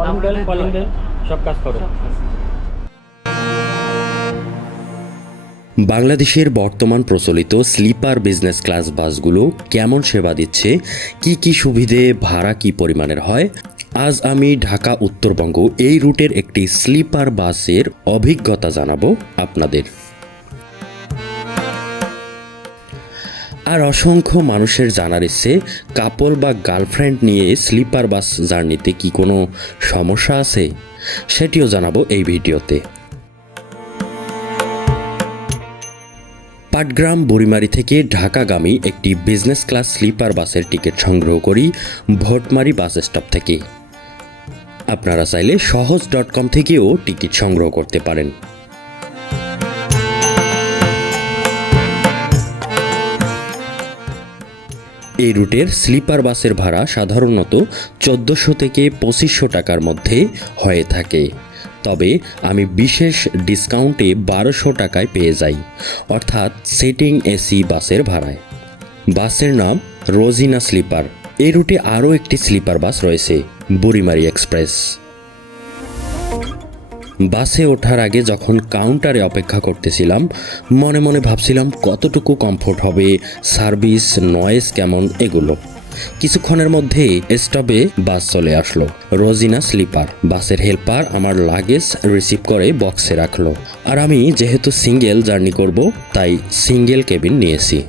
Calling bell calling bell সব কাজ করে। বাংলাদেশের বর্তমান প্রচলিত স্লিপার বিজনেস ক্লাস বাসগুলো কেমন সেবা দিচ্ছে? কি কি সুবিধে ভাড়া কি পরিমাণের হয়? আজ আমি ঢাকা উত্তরবঙ্গ এই রুটের একটি স্লিপার বাসের অভিজ্ঞতা জানাব আপনাদের। আর অসংখ্য মানুষের জানার ইচ্ছে, কাপল বা গার্লফ্রেন্ড নিয়ে স্লিপার বাস জার্নিতে কি কোনো সমস্যা আছে? সেটিও জানাব এই ভিডিওতে। পাটগ্রাম, বুড়িমারি থেকে ঢাকাগামী একটি বিজনেস ক্লাস স্লিপার বাসের টিকিট সংগ্রহ করি ভোটমারি বাস স্টপ থেকে। আপনারা চাইলে সহজ ডট কম থেকেও টিকিট সংগ্রহ করতে পারেন। এই রুটের স্লিপার বাসের ভাড়া সাধারণত চোদ্দোশো থেকে পঁচিশশো টাকার মধ্যে হয়ে থাকে। তবে আমি বিশেষ ডিসকাউন্টে বারোশো টাকায় পেয়ে যাই, অর্থাৎ সেটিং এসি বাসের ভাড়ায়। বাসের নাম রোজিনা স্লিপার। এই রুটে আরও একটি স্লিপার বাস রয়েছে, বুড়িমারি এক্সপ্রেস। বাসে ওঠার আগে যখন কাউন্টারে অপেক্ষা করতেছিলাম, মনে মনে ভাবছিলাম কতটুকু কমফোর্ট হবে সার্ভিস নয়েজ কেমন এগুলো। কিছুক্ষণের মধ্যে স্টপে বাস চলে আসলো। রোজিনা স্লিপার বাসের হেল্পার আমার লাগেজ রিসিভ করে বক্সে রাখল। আর আমি যেহেতু সিঙ্গেল জার্নি করব, তাই সিঙ্গেল কেবিন নিয়েছি।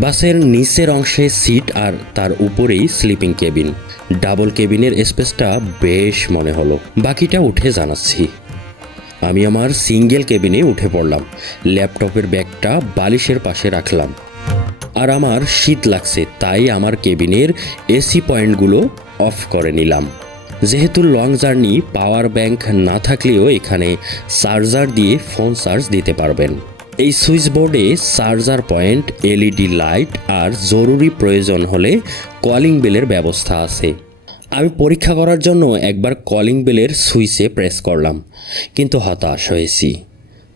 বাসের নিচের অংশে সিট আর তার উপরেই স্লিপিং কেবিন ডাবল কেবিনের স্পেসটা বেশ মনে হলো। বাকিটা উঠে জানাচ্ছি। আমি আমার সিঙ্গেল কেবিনে উঠে পড়লাম। ল্যাপটপের ব্যাগটা বালিশের পাশে রাখলাম। আর আমার শীত লাগছে, তাই আমার কেবিনের এসি পয়েন্টগুলো অফ করে নিলাম। যেহেতু লং জার্নি পাওয়ার ব্যাংক না থাকলেও এখানে চার্জার দিয়ে ফোন চার্জ দিতে পারবেন। এই switch board charger point, LED light আর জরুরি প্রয়োজন হলে কলিং বেলের ব্যবস্থা আছে। আমি পরীক্ষা করার জন্য একবার কলিং বেলের সুইচে প্রেস করলাম, কিন্তু হতাশ হয়েছি।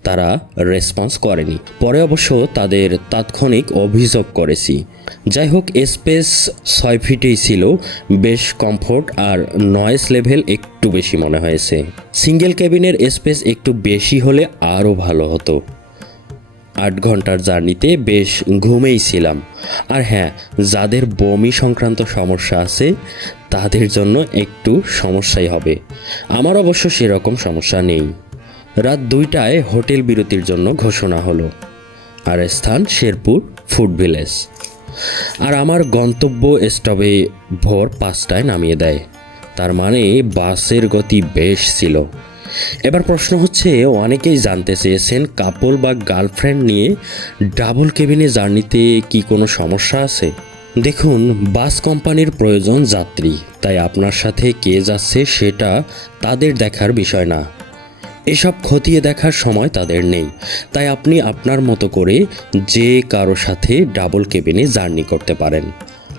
তারা রেসপন্স করেনি। পরে অবশ্য তাদের তাৎক্ষণিক অভিযোগ করেছি। যাই হোক, স্পেস ছয় ফিটেই ছিল, বেশ কমফোর্ট আর নয়েস লেভেল একটু বেশি মনে হয়েছে। সিঙ্গেল কেবিনের স্পেস একটু বেশি হলে আরও ভালো হতো। আট ঘণ্টার জার্নিতে বেশ ঘুমেই ছিলাম। আর হ্যাঁ যাদের বমি সংক্রান্ত সমস্যা আছে, তাদের জন্য একটু সমস্যাই হবে। আমার অবশ্য সেরকম সমস্যা নেই। রাত দুইটায় হোটেল বিরতির জন্য ঘোষণা হলো। আর স্থান শেরপুর ফুড ভিলেজ। আর আমার গন্তব্য স্টপে ভোর পাঁচটায় নামিয়ে দেয়। তার মানে বাসের গতি বেশ ছিল। এবার প্রশ্ন হচ্ছে, অনেকেই জানতে চেয়েছেন কাপল বা গার্লফ্রেন্ড নিয়ে ডাবল কেবিনে জার্নিতে কি কোনো সমস্যা আছে? দেখুন, বাস কোম্পানির প্রয়োজন যাত্রী, তাই আপনার সাথে কে যাচ্ছে সেটা তাদের দেখার বিষয় না। এসব খতিয়ে দেখার সময় তাদের নেই, তাই আপনি আপনার মতো করে যে কারও সাথে ডাবল কেবিনে জার্নি করতে পারেন।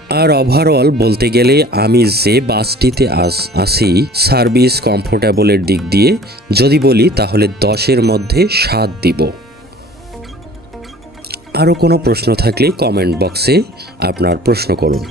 আর ওভারঅল বলতে গেলে আমি যে বাসটিতে আস, আসি সার্ভিস কমফোর্টেবলের দিক দিয়ে, যদি বলি তাহলে দশের মধ্যে সাত দিব। আরও কোনো প্রশ্ন থাকলে কমেন্ট বক্সে আপনার প্রশ্ন করুন।